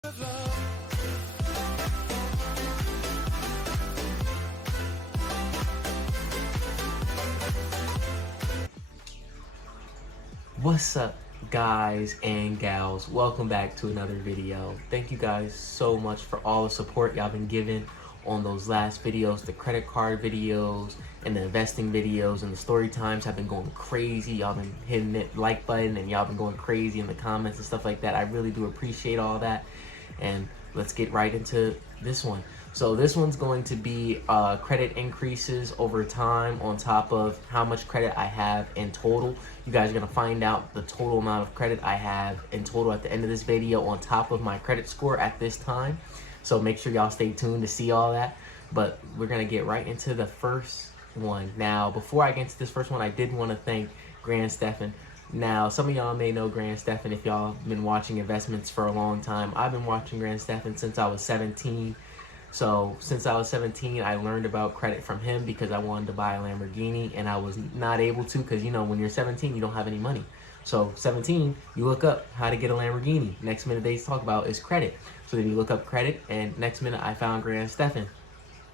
What's up, guys and gals? Welcome back to another video. Thank you guys so much for all the support y'all been giving on those last videos. The credit card videos and the investing videos and the story times have been going crazy. Y'all been hitting the like button and y'all been going crazy in the comments and stuff like that. I really do appreciate all that. And let's get right into this one. So this one's going to be credit increases over time on top of how much credit I have in total. You guys are going to find out the total amount of credit I have in total at the end of this video on top of my credit score at this time. So make sure y'all stay tuned to see all that. But we're going to get right into the first one. Now, before I get into this first one, I did want to thank Grand Stefan. Now, some of y'all may know Grand Stefan if y'all been watching investments for a long time. I've been watching Grand Stefan since I was 17. So since I was 17, I learned about credit from him because I wanted to buy a Lamborghini and I was not able to because, you know, when you're 17, you don't have any money. So 17, you look up how to get a Lamborghini. Next minute they talk about is credit. So then you look up credit and next minute I found Grand Stefan.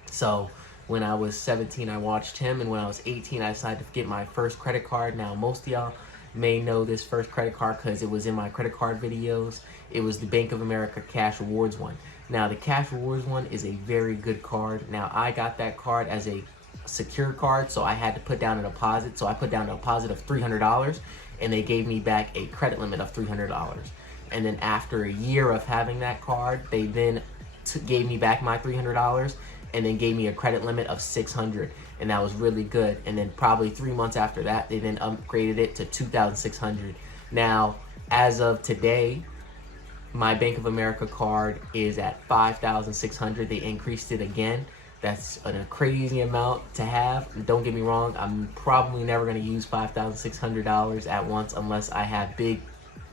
So when I was 17, I watched him, and when I was 18, I decided to get my first credit card. Now, most of y'all may know this first credit card because it was in my credit card videos. It was the Bank of America Cash Rewards one. Now, the Cash Rewards one is a very good card. Now, I got that card as a secure card, so I had to put down a deposit. So I put down a deposit of $300, and they gave me back a credit limit of $300. And then after a year of having that card, they then gave me back my $300 and then gave me a credit limit of $600, and that was really good. And then probably 3 months after that, they then upgraded it to $2,600. Now, as of today, my Bank of America card is at $5,600. They increased it again. That's a crazy amount to have. Don't get me wrong, I'm probably never going to use $5,600 at once unless I have big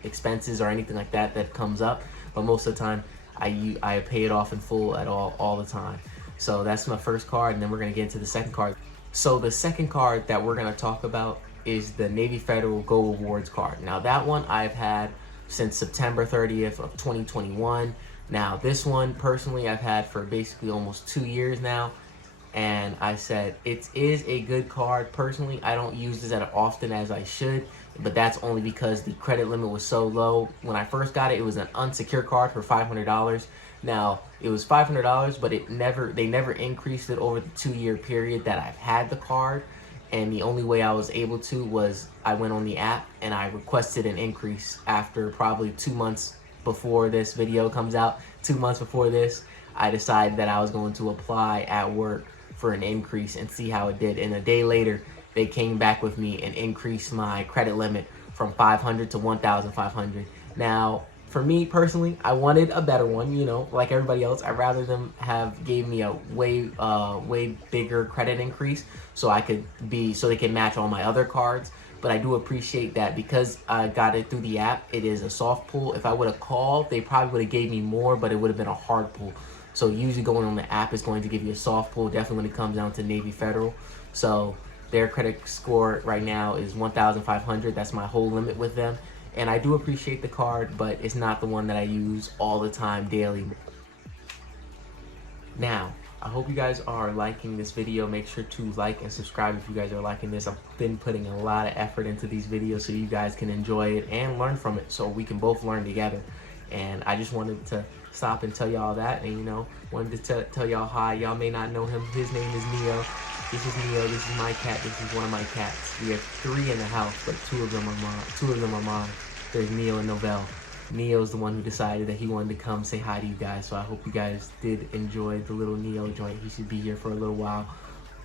expenses or anything like that that comes up. But most of the time, I pay it off in full at all the time. So that's my first card, and then we're going to get into the second card. So the second card that we're going to talk about is the Navy Federal Go Rewards card. Now that one I've had since September 30th of 2021. Now this one personally I've had for basically almost 2 years now, and I said it is a good card. Personally, I don't use this as often as I should, but that's only because the credit limit was so low. When I first got it, it was an unsecured card for $500. Now, it was $500, but they never increased it over the 2-year period that I've had the card. And the only way I was able to was I went on the app and I requested an increase after probably 2 months before this video comes out. 2 months before this, I decided that I was going to apply at work for an increase and see how it did. And a day later, they came back with me and increased my credit limit from $500 to $1,500. Now, for me personally, I wanted a better one, you know, like everybody else. I'd rather them gave me a way bigger credit increase so they can match all my other cards. But I do appreciate that because I got it through the app. It is a soft pull. If I would have called, they probably would have gave me more, but it would have been a hard pull. So usually going on the app is going to give you a soft pull, definitely when it comes down to Navy Federal. So their credit score right now is $1,500. That's my whole limit with them. And I do appreciate the card, but it's not the one that I use all the time, daily. Now, I hope you guys are liking this video. Make sure to like and subscribe if you guys are liking this. I've been putting a lot of effort into these videos so you guys can enjoy it and learn from it so we can both learn together. And I just wanted to stop and tell y'all that, and, you know, wanted to tell y'all hi. Y'all may not know him. His name is Neo. This is Neo. This is my cat. This is one of my cats. We have 3 in the house, but 2 of them are mine. There's Neo and Novell. Neo's the one who decided that he wanted to come say hi to you guys, so I hope you guys did enjoy the little Neo joint. He should be here for a little while.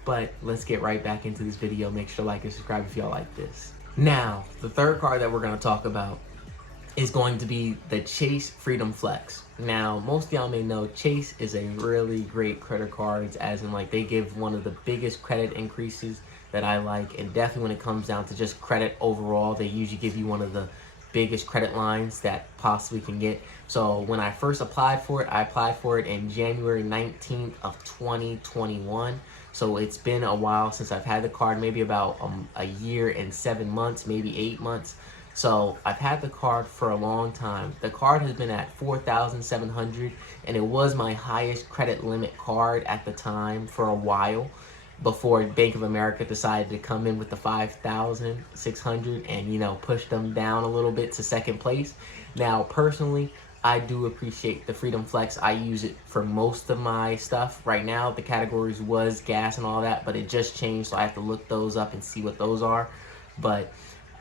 But let's get right back into this video. Make sure to like and subscribe if y'all like this. Now, the third card that we're going to talk about is going to be the Chase Freedom Flex. Now, most of y'all may know Chase is a really great credit card, as in, like, they give one of the biggest credit increases that I like, and definitely when it comes down to just credit overall, they usually give you one of the biggest credit lines that possibly can get. So when I first applied for it, I applied for it in January 19th of 2021. So it's been a while since I've had the card, maybe about a year and 7 months, maybe 8 months. So I've had the card for a long time. The card has been at 4,700, and it was my highest credit limit card at the time for a while, before Bank of America decided to come in with the 5,600 and, you know, push them down a little bit to second place. Now, personally, I do appreciate the Freedom Flex. I use it for most of my stuff. Right now, the categories was gas and all that, but it just changed, so I have to look those up and see what those are. But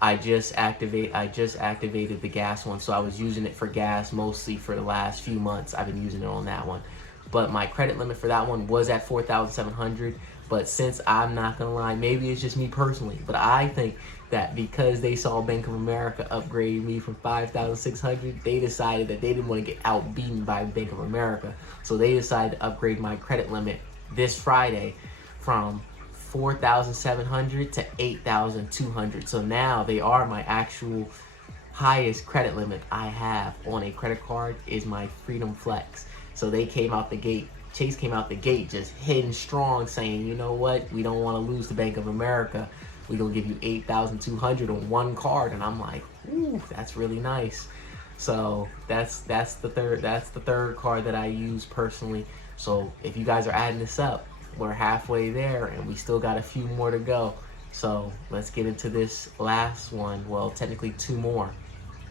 I just activated the gas one, so I was using it for gas mostly for the last few months. I've been using it on that one. But my credit limit for that one was at 4,700. But since, I'm not gonna lie, maybe it's just me personally, but I think that because they saw Bank of America upgrade me from 5,600, they decided that they didn't want to get outbeaten by Bank of America. So they decided to upgrade my credit limit this Friday from 4,700 to 8,200. So now they are my actual highest credit limit I have on a credit card is my Freedom Flex. So they came out the gate. Chase came out the gate just hitting strong, saying, you know what, we don't want to lose to Bank of America. We're gonna give you 8,200 on one card. And I'm like, ooh, that's really nice. So that's the third card that I use personally. So if you guys are adding this up, we're halfway there and we still got a few more to go. So let's get into this last one. Well, technically two more.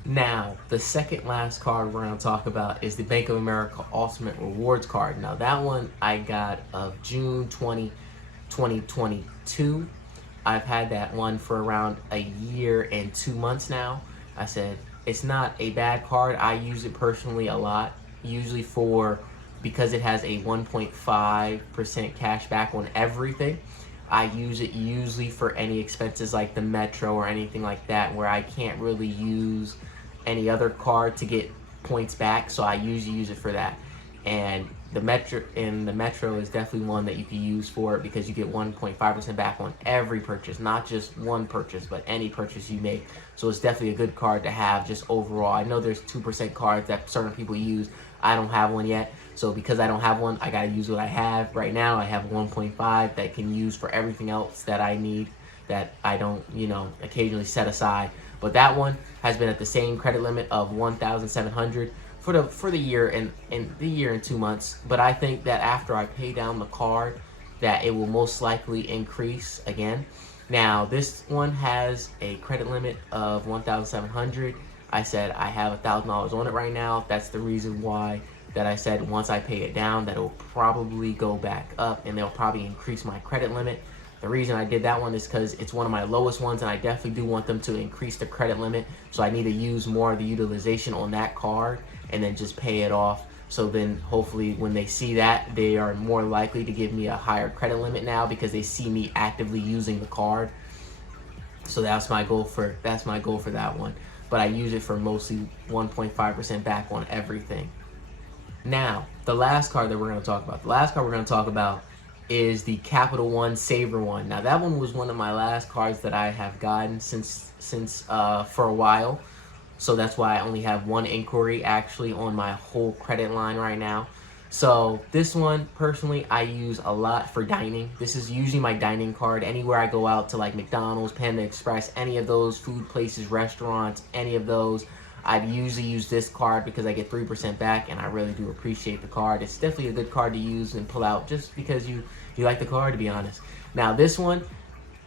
Now, the second last card we're going to talk about is the Bank of America Ultimate Rewards card. Now, that one I got of June 20, 2022. I've had that one for around a year and 2 months now. I said, it's not a bad card. I use it personally a lot, usually because it has a 1.5% cash back on everything. I use it usually for any expenses like the Metro or anything like that, where I can't really use any other card to get points back, so I usually use it for that. And the Metro is definitely one that you can use for it, because you get 1.5% back on every purchase, not just one purchase, but any purchase you make. So it's definitely a good card to have just overall. I know there's 2% cards that certain people use. I don't have one yet, so because I don't have one, I gotta use what I have. Right now, I have 1.5 that I can use for everything else that I need, that I don't, you know, occasionally set aside. But that one has been at the same credit limit of 1,700 for the year and 2 months. But I think that after I pay down the card, that it will most likely increase again. Now, this one has a credit limit of 1,700. I said I have $1,000 on it right now. That's the reason why that I said once I pay it down, that it'll probably go back up and they'll probably increase my credit limit. The reason I did that one is because it's one of my lowest ones, and I definitely do want them to increase the credit limit. So I need to use more of the utilization on that card and then just pay it off. So then hopefully when they see that, they are more likely to give me a higher credit limit now, because they see me actively using the card. So that's my goal for that one. But I use it for mostly 1.5% back on everything. Now, the last card that we're going to talk about. The last card we're going to talk about is the Capital One Saver one. Now, that one was one of my last cards that I have gotten since for a while. So that's why I only have one inquiry actually on my whole credit line right now. So this one, personally, I use a lot for dining. This is usually my dining card. Anywhere I go out to, like McDonald's, Panda Express, any of those food places, restaurants, any of those, I'd usually use this card because I get 3% back, and I really do appreciate the card. It's definitely a good card to use and pull out just because you like the card, to be honest. Now, this one,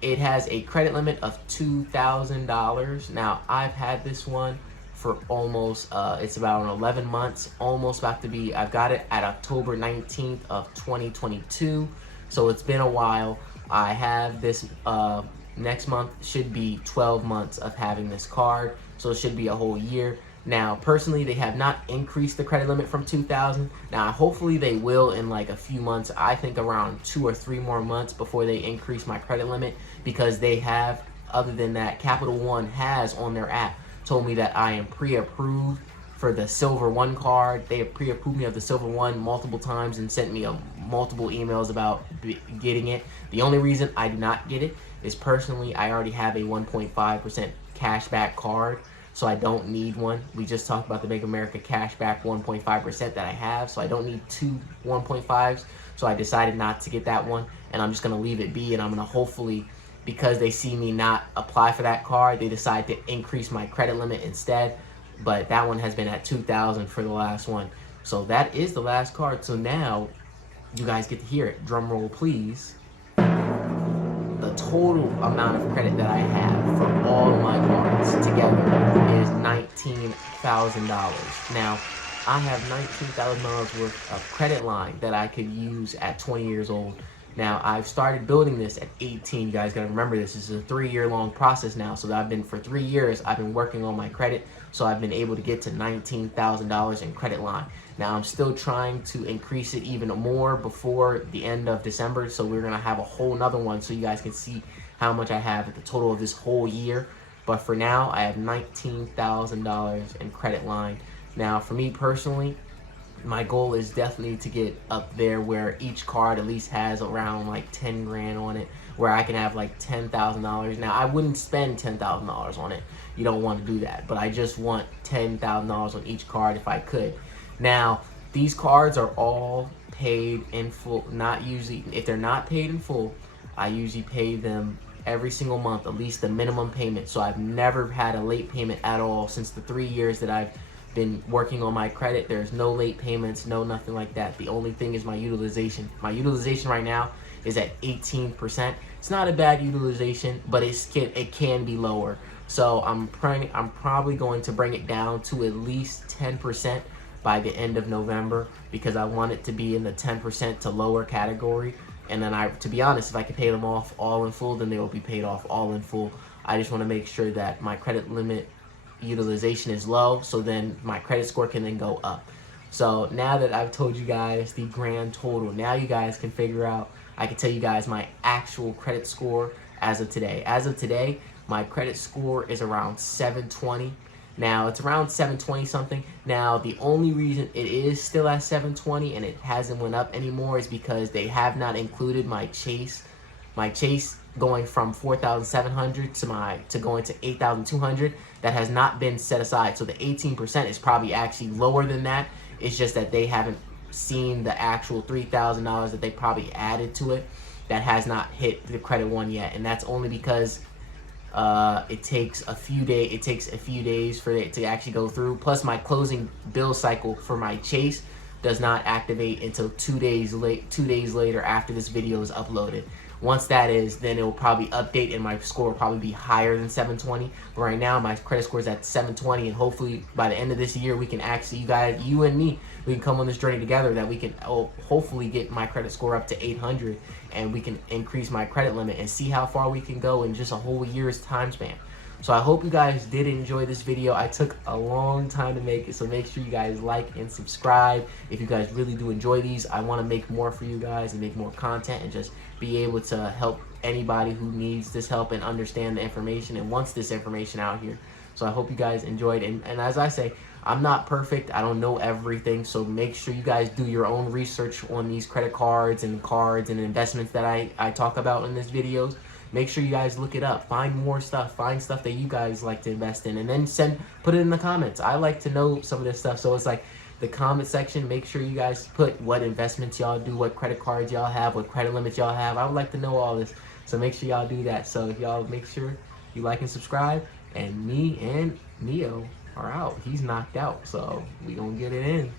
it has a credit limit of $2,000. Now, I've had this one for almost, it's about 11 months, almost about to be, I've got it at October 19th of 2022, so it's been a while. I have this, next month should be 12 months of having this card, so it should be a whole year. Now, personally, they have not increased the credit limit from 2,000. Now, hopefully they will in like a few months. I think around 2 or 3 more months before they increase my credit limit, because they have, other than that, Capital One has on their app told me that I am pre-approved for the Silver One card. They have pre-approved me of the Silver One multiple times and sent me multiple emails about getting it. The only reason I do not get it is personally I already have a 1.5% cashback card, so I don't need one. We just talked about the Bank of America cashback 1.5% that I have, so I don't need 2 1.5s. So I decided not to get that one, and I'm just gonna leave it be, and I'm gonna hopefully because they see me not apply for that card, they decide to increase my credit limit instead. But that one has been at $2,000 for the last one. So that is the last card. So now you guys get to hear it. Drum roll, please. The total amount of credit that I have for all of my cards together is $19,000. Now, I have $19,000 worth of credit line that I could use at 20 years old. Now, I've started building this at 18. You guys got to remember this. This is a 3-year-long process now. So for 3 years, I've been working on my credit. So I've been able to get to $19,000 in credit line. Now, I'm still trying to increase it even more before the end of December. So we're going to have a whole nother one so you guys can see how much I have at the total of this whole year. But for now, I have $19,000 in credit line. Now, for me personally, my goal is definitely to get up there where each card at least has around like 10 grand on it, where I can have like $10,000. Now, I wouldn't spend $10,000 on it. You don't want to do that, but I just want $10,000 on each card if I could. Now, these cards are all paid in full. Not usually, if they're not paid in full, I usually pay them every single month, at least the minimum payment. So I've never had a late payment at all since the 3 years that I've been working on my credit. There's no late payments, no nothing like that. The only thing is my utilization. My utilization right now is at 18%. It's not a bad utilization, but it can be lower. So I'm probably going to bring it down to at least 10% by the end of November, because I want it to be in the 10% to lower category. And then to be honest, if I can pay them off all in full, then they will be paid off all in full. I just want to make sure that my credit limit utilization is low, so then my credit score can then go up. So now that I've told you guys the grand total, now you guys can figure out, I can tell you guys my actual credit score as of today. As of today, my credit score is around 720. Now, it's around 720 something. Now, the only reason it is still at 720 and it hasn't went up anymore is because they have not included my Chase. My Chase going from 4,700 to going to 8,200, that has not been set aside. So the 18% is probably actually lower than that. It's just that they haven't seen the actual $3,000 that they probably added to it that has not hit the credit one yet. And that's only because it takes a few days for it to actually go through. Plus, my closing bill cycle for my Chase does not activate until 2 days later after this video is uploaded. Once that is, then it will probably update and my score will probably be higher than 720. But right now, my credit score is at 720, and hopefully by the end of this year, we can actually, you and me, we can come on this journey together, that we can hopefully get my credit score up to 800, and we can increase my credit limit and see how far we can go in just a whole year's time span. So I hope you guys did enjoy this video. I took a long time to make it, so make sure you guys like and subscribe. If you guys really do enjoy these, I want to make more for you guys and make more content and just be able to help anybody who needs this help and understand the information and wants this information out here. So I hope you guys enjoyed. And as I say, I'm not perfect. I don't know everything. So make sure you guys do your own research on these credit cards and investments that I talk about in these videos. Make sure you guys look it up. Find more stuff. Find stuff that you guys like to invest in. And then put it in the comments. I like to know some of this stuff. So it's like the comment section. Make sure you guys put what investments y'all do, what credit cards y'all have, what credit limits y'all have. I would like to know all this. So make sure y'all do that. So if y'all make sure you like and subscribe. And me and Neo are out. He's knocked out. So we gonna get it in.